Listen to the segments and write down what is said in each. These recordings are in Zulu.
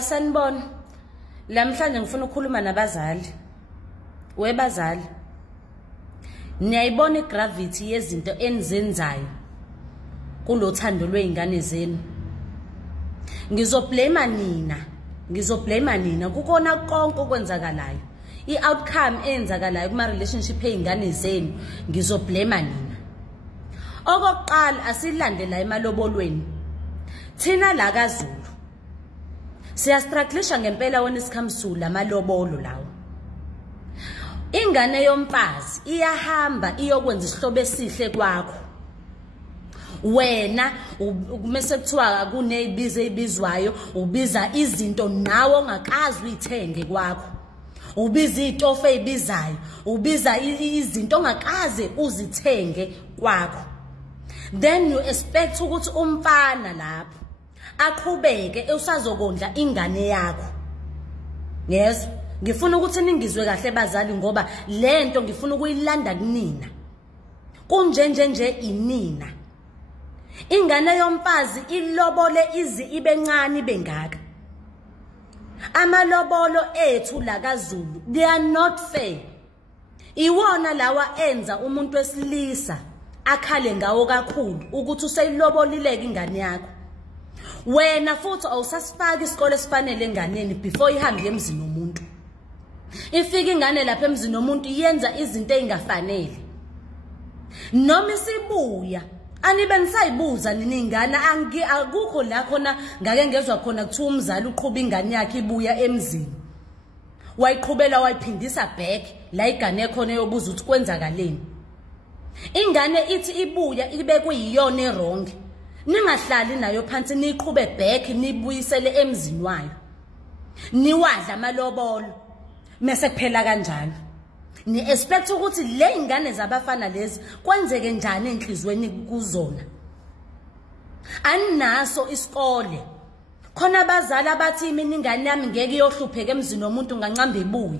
Sanibona. Lamhlanje ngifuna ukukhuluma nabazali. Webazali. Niyayibona igravity yezinto enizenzayo kulothando lweingane zenu. Ngizoblame nina kukona konke okwenzakalayo. I-outcome eyenzakalayo kuma relationship eingane zenu ngizoblame nina. Okokuqala asilandela emalobolweni. Thina la kaZulu siyastrugglisha ngempela wena isikhamsula amalobolo lawo. Ingane yomfazi iyahamba iyokwenza isihlobo esihle kwakho. Wena kumese kuthiwa kunezibizo ezibizwayo ubiza izinto nawe ongakazi uyithenge kwakho. Ubiza izitofu ezibizayo, ubiza izinto ongakaze uzithenge kwakho. Then you expect ukuthi umfana lapho aqhubeke usazokondla ingane yakho. Yes, ngifuna ukuthi ningizwe kahle bazali ngoba lento ngifuna ukuyilanda kunina. Kunjenje inina. Ingane yomfazi ilobole ibe ncane bengaka. Amalobolo ethu la kaZulu they are not fair. Iwona lawa enza umuntu wesilisa akhale ngawo kakhulu ukuthi useyilobolileke ingane yakho. Wena futhi awusasifaka isikole esifanele enganeni before ihambe emzini womuntu. Ifika ingane lapha emzini womuntu yenza izinto ezingafanele. Noma isibuya anibe nisayibuza nini ingane akukho la khona ngake ngezwe khona kuthiwa umzali uqhubha ingane yakhe ibuya emzini. Wayiqhubela wayiphindisa back la igane khona yobuza ukuthi kwenzakaleni. Ingane ithi ibuya ibe kuyiyona errong. Ningahlali nayo phansi niqhube back nibuyisele emzini wayo. Niwadla amalobolo mase kuphela kanjalo. Ni expect ukuthi le ingane zabafana lezi kwenzeke njani enhlizweni kuzona. Aninaso isikole. Khona abazali abathi mina ingane yami ngeke iyohlupheka emzini womuntu ngancamba ibuye.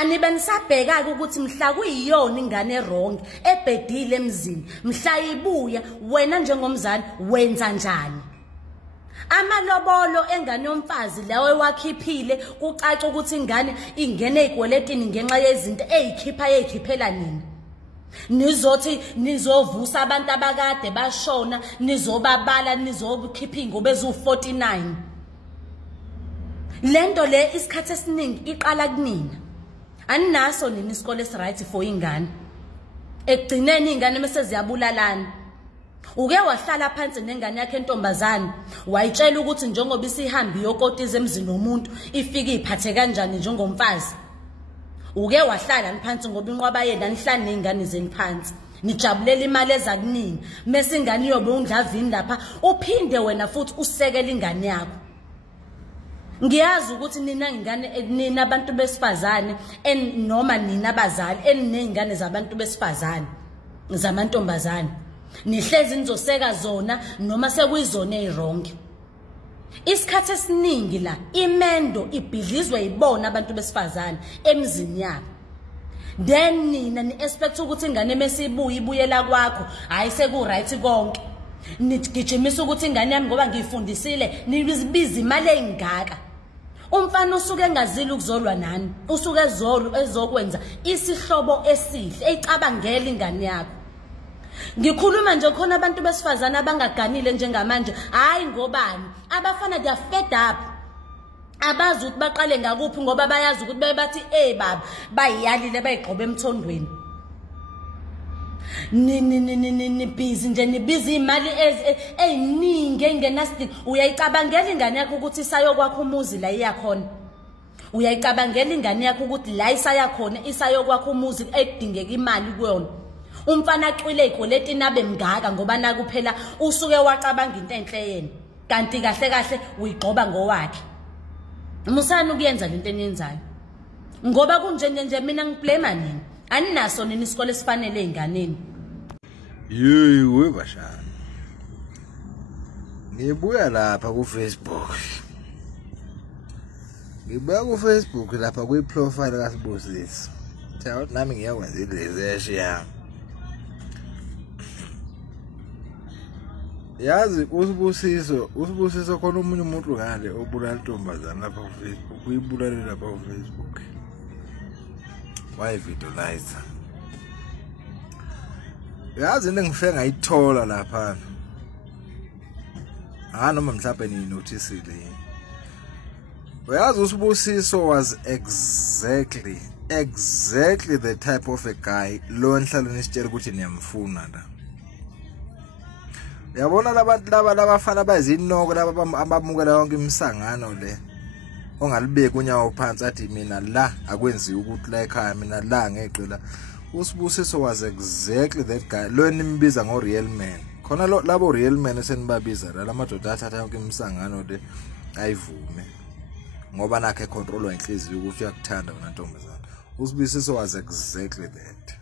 Anibe nisabheka ukuthi mhla kuyiyona ingane errong ebhedile emzini mhla ibuya wena njengomzali wenza njani. Amalobolo engane yomfazi lawe wakhiphile kucaca ukuthi ingane ingene ezikweletini ngenxa yezinto ezikhiphela nini. Nizothi nizovusa abantu abakade bashona nizobabala nizokhipha ingobe ezu49. Lento le isikhathi esiningi iqala kunina. Aninaso nini isikole esiright for ingane. Ekugcineni ingane mase ziyabulalana. Uke wahlala phansi nengane yakhe entombazana wayitshela ukuthi njengoba isihambi yokotiza emzini womuntu ifike iphathe kanjani njengomfazi. Uke wahlala phansi ngoba inqwaba yena nihlala nezingane zeni phansi nijabulela imali ezakunini mase ingane yobe undlavini lapha uphinde wena futhi usekele ingane yakho. Ngiyazi ukuthi nina abantu besifazane noma nina abazali eningane zabantu besifazane zamantombazane nihlezi nizoseka zona noma sekuyizona ezirong. Isikhathi esiningi la imendo ibhidlizwe ibona abantu besifazane emzini yabo. Then nina ni expect ukuthi ingane mesibuya ibuyela kwakho hayi seku right konke. Nigijimisa ukuthi ingane yami ngoba ngiyifundisile nibiza imali engaka. Umfana usuke engazili ukuzolwa nani, usuke ezokwenza isihlobo esihle ecabangela ingane yakho. Ngikhuluma nje khona abantu besifazana abangaganile njengamanje hayi ngobani abafana they are fed up. Abazi ukuthi baqale ngakuphi ngoba bayazi ukuthi bathi baba bayiyalile bayigqoba emthondweni. Ni busy nje nibiza imali eziningi engenasidingo. Uyayicabangela ingane yakho ukuthi isayokwakho umuzi la iyakhona. Uyayicabangela ingane yakho ukuthi la isayakhona isayokwakho umuzi edingeka imali kuyona. Umfana aqwile ikoleti nabe mngaka ngoba nakuphela usuke wacabanga into enhle yena kanti kahle uyigqoba ngowakhe. Musana ukuyenza lento eniyenzayo. Ngoba kunjenje mina ngiblame nini? Aninaso nini isikole esifanele einganeni. Yey bashana. Ngibuya lapha ku Facebook. Ngibuya ku Facebook lapha kwi profile kaSibusisi. Tell nami ngiyakwenza ilezi yami. yazi usibusiso khona umunye umuntu ngale obulala intombazana lapha ku Facebook uyibulale lapha ku Facebook why videolize yazi into engifike ngayithola lapha noma mhlawumbe ni noticeile uyazi usibusiso was exactly the type of a guy lo nhlalo nisitshela ukuthi niyamfuna la yabona labantu labafana bazinoko laba abamukela yonke imisangano le ongalibeki unyawo phansi athi mina la akwenziwa ukuthi la ekhaya mina la ngeqela usibusiso was exactly that guy lo nimbiza ngo real man khona labo real men esenibabiza la madoda athatha yonke imisangano le ayivume ngoba nakhe control inhliziyo ukuthi uyakuthanda wena ntombazana usibusiso was exactly that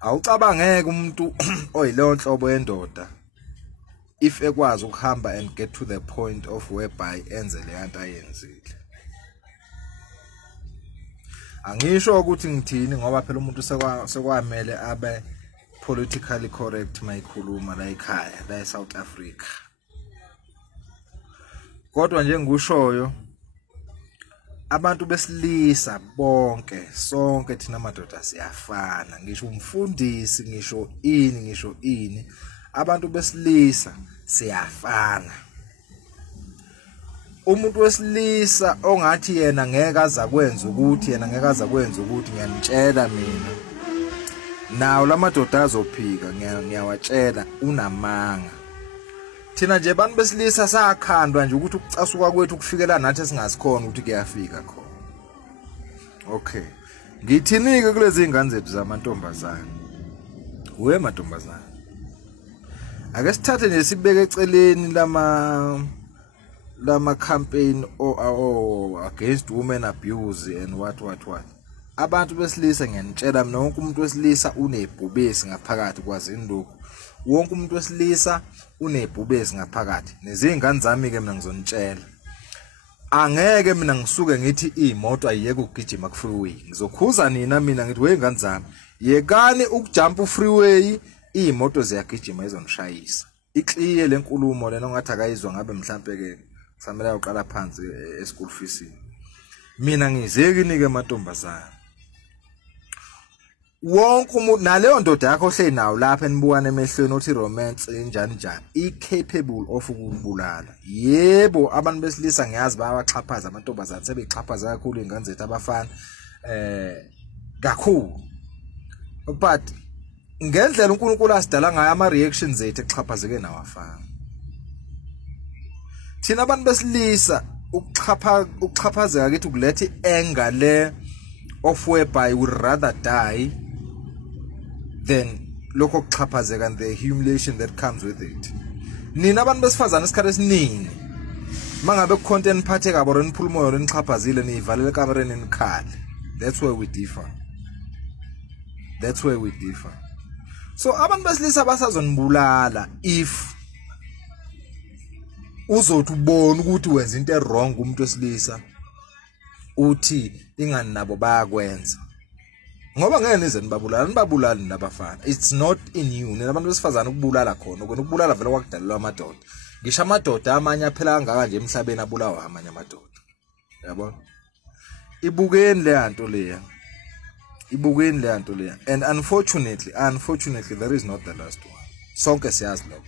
awucabangeke umuntu oyileyo nhlobo yendoda if ekwazi ukuhamba and get to the point of whereby enze le nto ayenzile angisho ukuthi ngithini ngoba phela umuntu sekwamele abe politically correct mayikhuluma la ekhaya la eSouth Africa kodwa nje ngikushoyo abantu besilisa bonke sonke thina madoda siyafana ngisho umfundisi ngisho ini abantu besilisa siyafana umuntu wesilisa ongathi yena ngeke azakwenza ukuthi ngiyanitshela mina nawo lamadoda azophika ngiyawatshela unamanga thina nje abantu besilisa sakhandwa nje ukuthi ukucasuka kwethu kufikela nathi singasikhona ukuthi kuyafika khona okay ngithini-ke kulezi ingane zethu zamantombazana we mantombazana ake sithathe nje sibeke eceleni lama campaign against women abuse and what abantu besilisa ngiyanitshela mina wonke umuntu wesilisa unebhubesi ngaphakathi kwazini lokho wonke umuntu wesilisa unebhubesi ngaphakathi nezingane zami ke mina ngizonitshela angeke mina ngisuke ngithi imoto ayiyeke ukugijima ku freeway ngizokhuza nina mina ngithi weyingane zami yekani ukujump freeway imoto ziyagijima izonishayisa iclear lenkulumo lena ongathi akayizwa ngabe mhlambe ke kusamela uqala phansi e-school fees mina ngizekini ke mantombazana wonke umuntu naleyo ndoda yakho hle nawo lapha enibukana emehlweni othi romance njani i-capable of ukubulala yebo abantu besilisa ngiyazi bayaxhaphaza amantombazana sebexhaphaza kakhulu ingane zethu abafana kakhulu but ngendlela uNkulunkulu asidala ngayo ama reactions zethu exhaphazeke nawafana thina abantu besilisa ukuxhaphazeka kithi kulethe anger le of whereby we rather die than lokho kuxhaphazeka and the humiliation that comes with it nina abantu besifazana isikhathi esiningi mangabe ku content phathe kabo reniphula umoya renixhaphazile niyivalele kamereni nikhale that's where we differ so abantu besilisa basazonibulala if uzothi ubona ukuthi wenza into wrong umuntu wesilisa uthi ingani nabo bayakwenza ngoba ngeke nize nibabulala nabafana it's not in you nabantu besifazana ukubulala khona ukubulala vele kwakudalelwa amadoda ngisho amadoda amanye aphela kangaka nje emhlabeni abulawa amanye amadoda yabona ibukeni le nto leya and unfortunately there is not the last one sonke siyazi lokho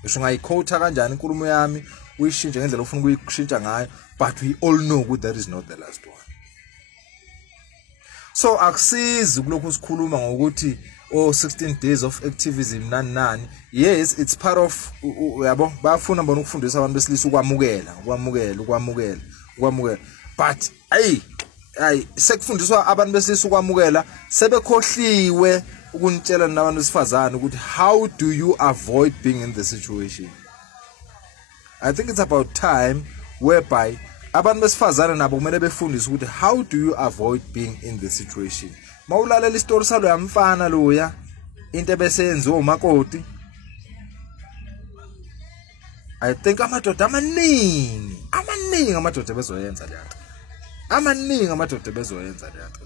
ngisho ngayiquote kanjani inkulumo yami uyishintshe ngendlela ufuna ukuyishintsha ngayo but we all know that there is not the last one so akusizi kulokho sikhuluma ngokuthi 16 days of activism nani yes it's part of yabo bafuna bona ukufundisa abantu besilisa ukwamukela but sekufundiswa abantu besilisa ukwamukela sebekhohliwe ukunitshela nabantu besifazana ukuthi how do you avoid being in the situation. I think it's about time whereby abantu besifazana nabo kumele befundiswe ukuthi how do you avoid being in the situation. Mawulalela istory salo yamfana loya into ebesenziwa umakoti. I think amadoda amaningi amadoda bezoyenza lento. Amaningi amadoda bezoyenza lento.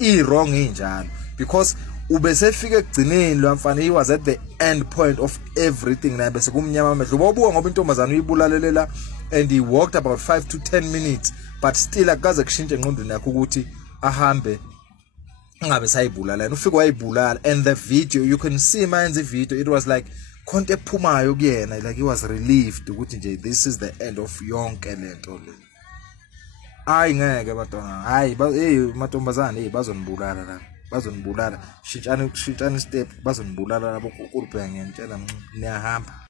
I wrong injalo because ubesefika ekugcineni lo mfana. He was at the end point of everything naye bese kumnyama amehlo. Bobuka ngoba intombazana uyibulalela and he walked about 5 to 10 minutes but still akaze kushintshe engqondweni yakhe ukuthi ahambe ngabe sayibulala yena. Ufike wayibulala and the video you can see man's video, it was like konke ephumayo kuyena, like he was relieved ukuthi nje this is the end of yonke lento le. Hayi ngeke bantwana, hayi matomazana bazonibulala la, bazonibulala. Shintshana step, bazonibulala labo. Ukhulu bheka ngiyantshela niyahamba.